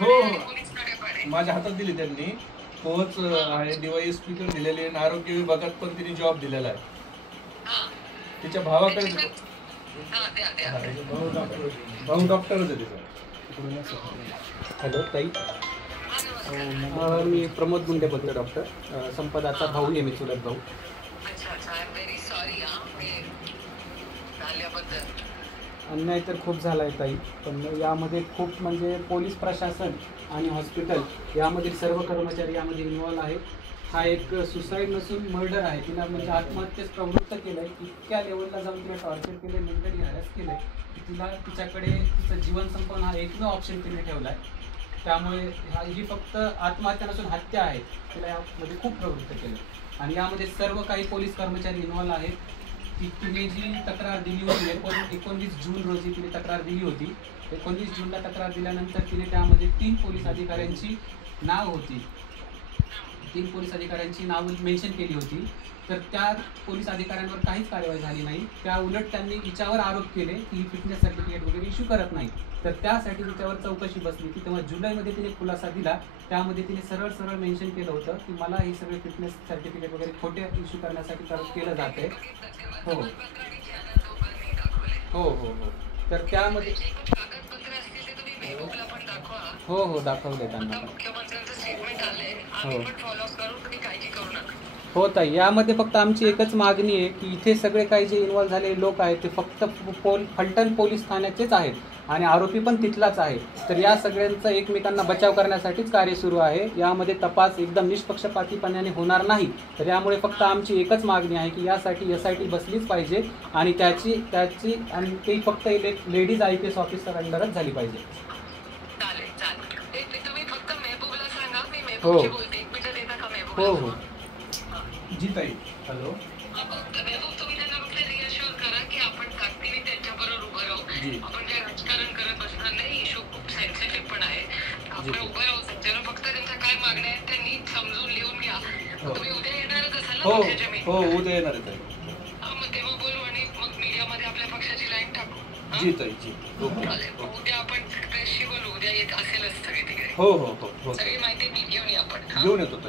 हो हो माझ्या हातात दिली त्यांनी पोच आहे डीवाय स्पीकर दिलेले आणि आरोग्य विभागात पण तिने जॉब दिलेला आहे. तिच्या भावाकडे भाऊ डॉक्टरच आहे तिचा. हॅलो ताई, मी प्रमोद गुंडे बोलतो डॉक्टर. संपदाचा भाऊ आहे मी, चुलत भाऊ. अन्याय तर खूप झाला आहे ताई, पण यामध्ये खूप म्हणजे पोलीस प्रशासन आणि हॉस्पिटल यामधील सर्व कर्मचारी यामध्ये इन्व्हॉल्व आहे. हा एक सुसाईड नसून मर्डर आहे. तिला म्हणजे आत्महत्येस प्रवृत्त केलं आहे. इतक्या लेवलला जाऊन तिला टॉर्चर केलं आहे, मेंटली हॅरॅस केलं आहे की तिला तिच्याकडे तिचं जीवन संपवणं हा एकमेव ऑप्शन तिने ठेवला आहे. त्यामुळे ही फक्त आत्महत्या नसून हत्या आहे. तिला यामध्ये खूप प्रवृत्त केलं आणि यामध्ये सर्व काही पोलीस कर्मचारी इन्व्हॉल्व आहेत. तिने जी तक्रार दिली होती 19 जून रोजी तिने तक्रार दिली होती. 19 जूनला तक्रार दिल्यानंतर तिने त्यामध्ये 3 पोलीस अधिकाऱ्यांची नाव होती. 3 पोलीस अधिकाऱ्यांची नावं मेन्शन केली होती. तर त्या पोलीस अधिकाऱ्यांवर काहीच कारवाई झाली नाही. त्या उलट त्यांनी हिच्यावर आरोप केले की ही फिटनेस सर्टिफिकेट वगैरे इश्यू करत नाही. तर त्यासाठी तिच्यावर चौकशी बसली की तेव्हा जुलैमध्ये तिने खुलासा दिला. त्यामध्ये तिने सरळ मेन्शन केलं होतं की मला ही सगळे फिटनेस सर्टिफिकेट वगैरे खोटे इश्यू करण्यासाठी केलं जाते. हो हो हो हो तर त्यामध्ये हो दाखवले त्यांना. हो ताई, यामध्ये फक्त आमची एकच मागणी आहे की इथे सगळे काही जे इन्व्हॉल्व झालेले लोक आहेत ते फक्त फलटण पोलीस ठाण्याचेच आहेत आणि आरोपी पण तिथलाच आहे. तर या सगळ्यांचा एकमेकांना बचाव करण्यासाठीच कार्य सुरू आहे. यामध्ये तपास एकदम निष्पक्षपातीपणाने होणार नाही. तर यामुळे फक्त आमची एकच मागणी आहे की यासाठी SIT बसलीच पाहिजे आणि त्याची आणि ती फक्त लेडीज IPS ऑफिसर अंडरच झाली पाहिजे. हो हो हो जी ताई. हॅलो, तुम्ही त्यांना फक्त रिअश्युअर करा की आपण ताकदीने त्यांच्याबरोबर उभं राहू. आपण काही राजकारण करत बसणार नाही. इश्यू खूप सेन्सिटिव्ह पण आहे. आपण उभं राहू त्यांच्यावर. फक्त त्यांच्या काय मागण्या आहेत त्या नीट समजून लिहून घ्या. तुम्ही उद्या येणारच असाल ना पक्षाच्या मीटिंग? हो उद्या येणार आहे ताई. मग तेव्हा बोलू आणि मग मीडियामध्ये आपल्या पक्षाची लाईन टाकू. जी ताई जी. उद्या आपण प्रेसशी बोलू. उद्या येत असेलच सगळे तिकडे. हो हो हो सगळी माहिती घेऊन या आपण. घेऊन येतो.